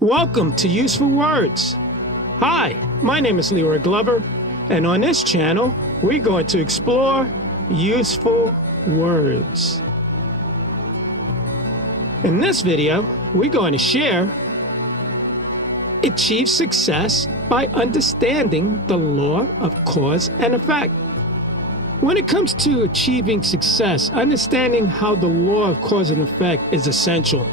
Welcome to Useful Words. Hi, my name is Leroy Glover, and on this channel, we're going to explore useful words. In this video, we're going to share achieve success by understanding the law of cause and effect. When it comes to achieving success, understanding how the law of cause and effect is essential.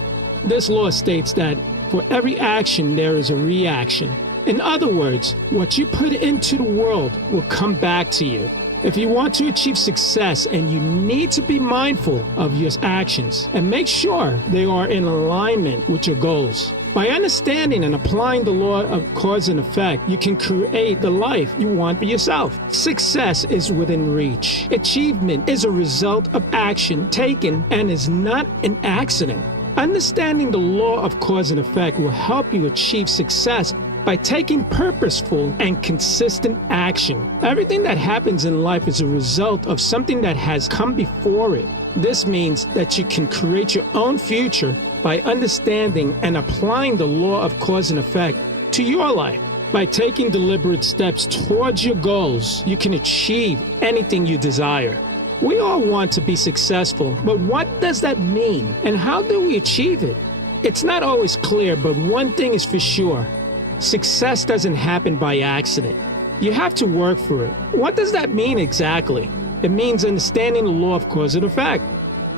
This law states that for every action, there is a reaction. In other words, what you put into the world will come back to you. If you want to achieve success, and you need to be mindful of your actions and make sure they are in alignment with your goals. By understanding and applying the law of cause and effect, you can create the life you want for yourself. Success is within reach. Achievement is a result of action taken and is not an accident. Understanding the law of cause and effect will help you achieve success by taking purposeful and consistent action. Everything that happens in life is a result of something that has come before it. This means that you can create your own future by understanding and applying the law of cause and effect to your life. By taking deliberate steps towards your goals, you can achieve anything you desire. We all want to be successful, but what does that mean? And how do we achieve it? It's not always clear, but one thing is for sure. Success doesn't happen by accident. You have to work for it. What does that mean exactly? It means understanding the law of cause and effect.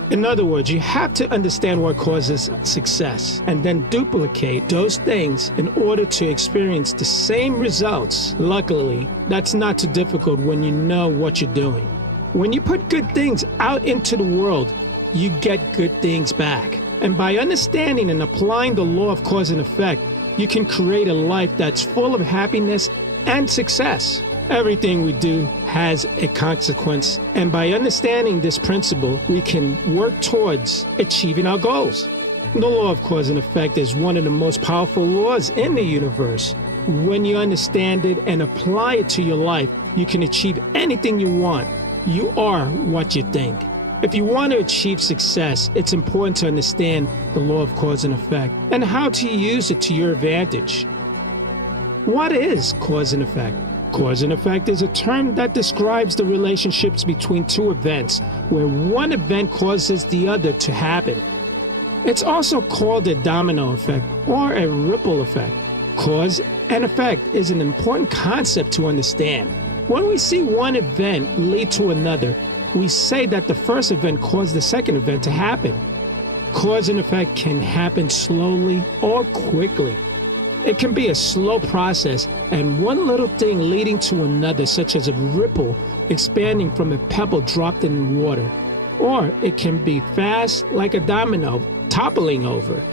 In other words, you have to understand what causes success and then duplicate those things in order to experience the same results. Luckily, that's not too difficult when you know what you're doing. When you put good things out into the world, you get good things back. And by understanding and applying the law of cause and effect, you can create a life that's full of happiness and success. Everything we do has a consequence, and by understanding this principle, we can work towards achieving our goals. The law of cause and effect is one of the most powerful laws in the universe. When you understand it and apply it to your life, you can achieve anything you want. You are what you think. If you want to achieve success, it's important to understand the law of cause and effect and how to use it to your advantage. What is cause and effect? Cause and effect is a term that describes the relationships between two events, where one event causes the other to happen. It's also called a domino effect or a ripple effect. Cause and effect is an important concept to understand. When we see one event lead to another, we say that the first event caused the second event to happen. Cause and effect can happen slowly or quickly. It can be a slow process, and one little thing leading to another, such as a ripple expanding from a pebble dropped in water. Or it can be fast, like a domino toppling over.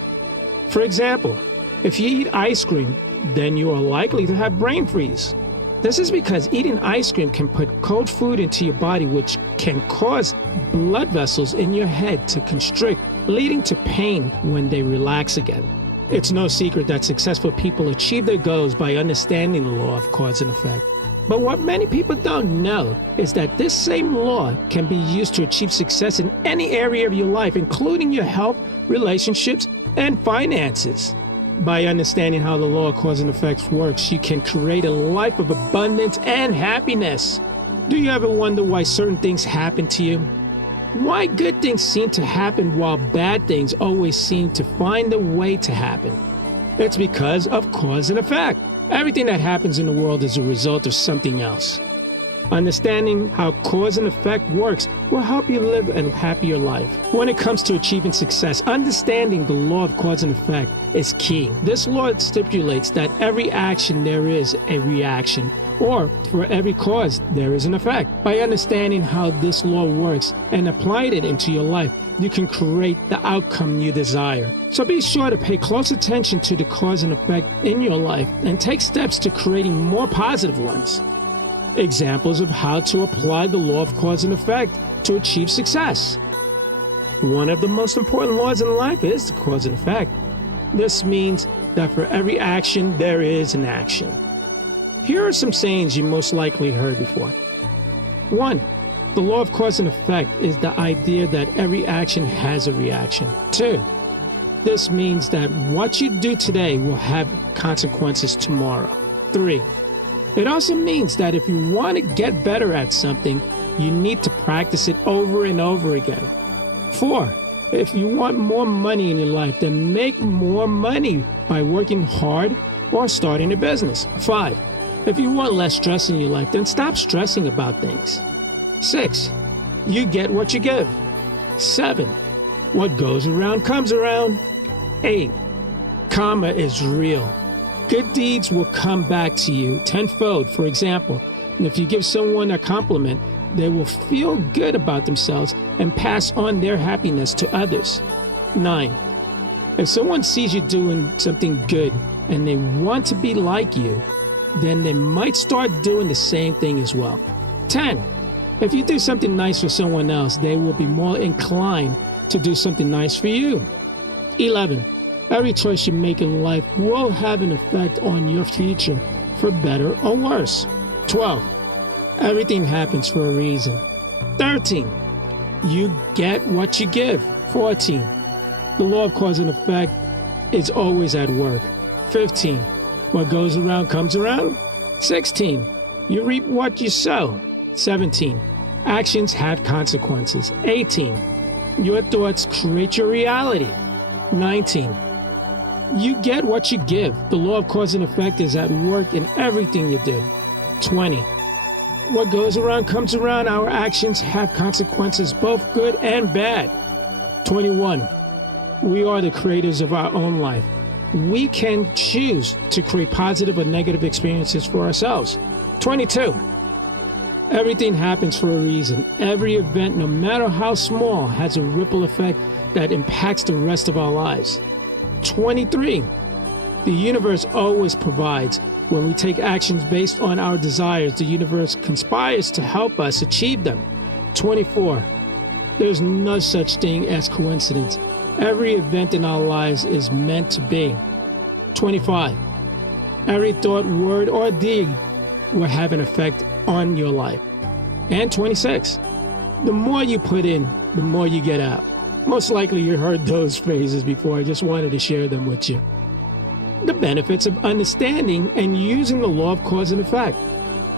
For example, if you eat ice cream, then you are likely to have brain freeze. This is because eating ice cream can put cold food into your body, which can cause blood vessels in your head to constrict, leading to pain when they relax again. It's no secret that successful people achieve their goals by understanding the law of cause and effect. But what many people don't know is that this same law can be used to achieve success in any area of your life, including your health, relationships, and finances. By understanding how the law of cause and effect works, you can create a life of abundance and happiness. Do you ever wonder why certain things happen to you? Why good things seem to happen while bad things always seem to find a way to happen? It's because of cause and effect. Everything that happens in the world is a result of something else. Understanding how cause and effect works will help you live a happier life. When it comes to achieving success, understanding the law of cause and effect is key. This law stipulates that every action there is a reaction, or for every cause there is an effect. By understanding how this law works and applying it into your life, you can create the outcome you desire. So be sure to pay close attention to the cause and effect in your life and take steps to creating more positive ones. Examples of how to apply the law of cause and effect to achieve success. One of the most important laws in life is the cause and effect. This means that for every action, there is an action. Here are some sayings you most likely heard before. 1. The law of cause and effect is the idea that every action has a reaction. 2. This means that what you do today will have consequences tomorrow. 3. It also means that if you want to get better at something, you need to practice it over and over again. 4. If you want more money in your life, then make more money by working hard or starting a business. 5. If you want less stress in your life, then stop stressing about things. 6. You get what you give. 7. What goes around comes around. 8. Karma is real. Good deeds will come back to you tenfold. For example, if you give someone a compliment, they will feel good about themselves and pass on their happiness to others. 9. If someone sees you doing something good and they want to be like you, then they might start doing the same thing as well. 10. If you do something nice for someone else, they will be more inclined to do something nice for you. 11. Every choice you make in life will have an effect on your future, for better or worse. 12. Everything happens for a reason. 13. You get what you give. 14. The law of cause and effect is always at work. 15. What goes around comes around. 16. You reap what you sow. 17. Actions have consequences. 18. Your thoughts create your reality. 19. You get what you give. The law of cause and effect is at work in everything you do. 20. What goes around comes around. Our actions have consequences, both good and bad. 21. We are the creators of our own life. We can choose to create positive or negative experiences for ourselves. 22. Everything happens for a reason. Every event, no matter how small, has a ripple effect that impacts the rest of our lives. 23. The universe always provides. When we take actions based on our desires, the universe conspires to help us achieve them. 24. There's no such thing as coincidence. Every event in our lives is meant to be. 25. Every thought, word, or deed will have an effect on your life. And 26. The more you put in, the more you get out. Most likely you heard those phrases before. I just wanted to share them with you. The benefits of understanding and using the law of cause and effect.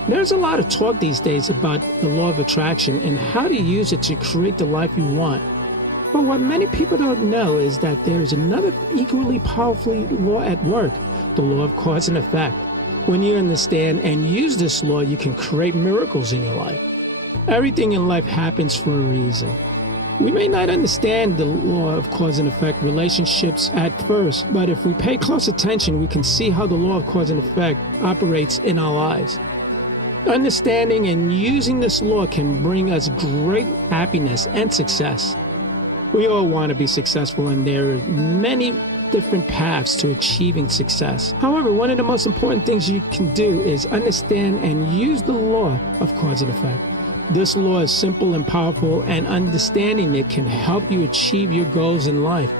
There's a lot of talk these days about the law of attraction and how to use it to create the life you want. But what many people don't know is that there is another equally powerful law at work, the law of cause and effect. When you understand and use this law, you can create miracles in your life. Everything in life happens for a reason. We may not understand the law of cause and effect relationships at first, but if we pay close attention, we can see how the law of cause and effect operates in our lives. Understanding and using this law can bring us great happiness and success. We all want to be successful, and there are many different paths to achieving success. However, one of the most important things you can do is understand and use the law of cause and effect. This law is simple and powerful, and understanding it can help you achieve your goals in life.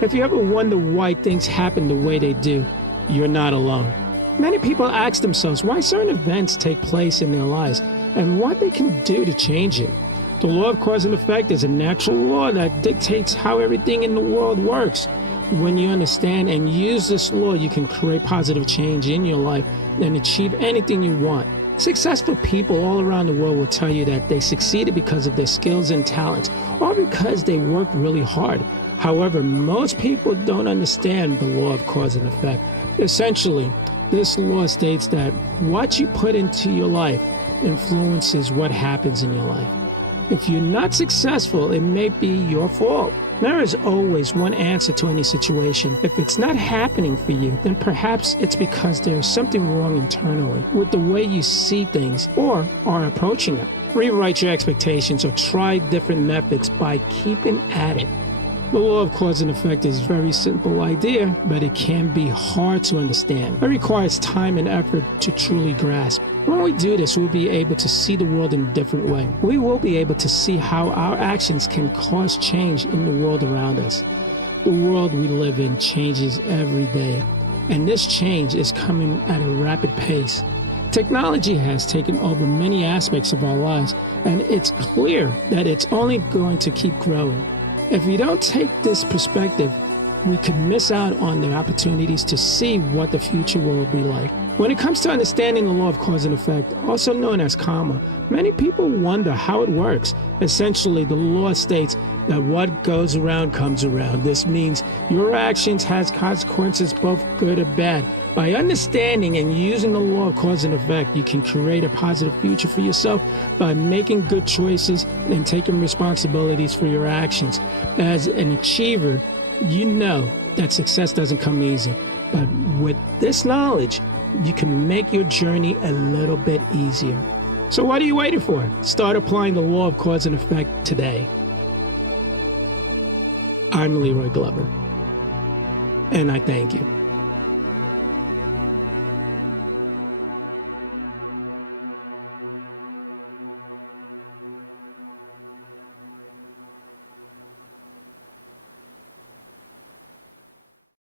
If you ever wonder why things happen the way they do, you're not alone. Many people ask themselves why certain events take place in their lives and what they can do to change it. The law of cause and effect is a natural law that dictates how everything in the world works. When you understand and use this law, you can create positive change in your life and achieve anything you want. Successful people all around the world will tell you that they succeeded because of their skills and talents, or because they worked really hard. However, most people don't understand the law of cause and effect. Essentially, this law states that what you put into your life influences what happens in your life. If you're not successful, it may be your fault. There is always one answer to any situation. If it's not happening for you, then perhaps it's because there is something wrong internally with the way you see things or are approaching them. Rewrite your expectations or try different methods by keeping at it. The law of cause and effect is a very simple idea, but it can be hard to understand. It requires time and effort to truly grasp. When we do this, we'll be able to see the world in a different way. We will be able to see how our actions can cause change in the world around us. The world we live in changes every day, and this change is coming at a rapid pace. Technology has taken over many aspects of our lives, and it's clear that it's only going to keep growing. If you don't take this perspective, we could miss out on the opportunities to see what the future will be like. When it comes to understanding the law of cause and effect, also known as karma, many people wonder how it works. Essentially, the law states that what goes around comes around. This means your actions has consequences, both good or bad. By understanding and using the law of cause and effect, you can create a positive future for yourself by making good choices and taking responsibilities for your actions. As an achiever, you know that success doesn't come easy. But with this knowledge, you can make your journey a little bit easier. So what are you waiting for? Start applying the law of cause and effect today. I'm Leroy Glover, and I thank you.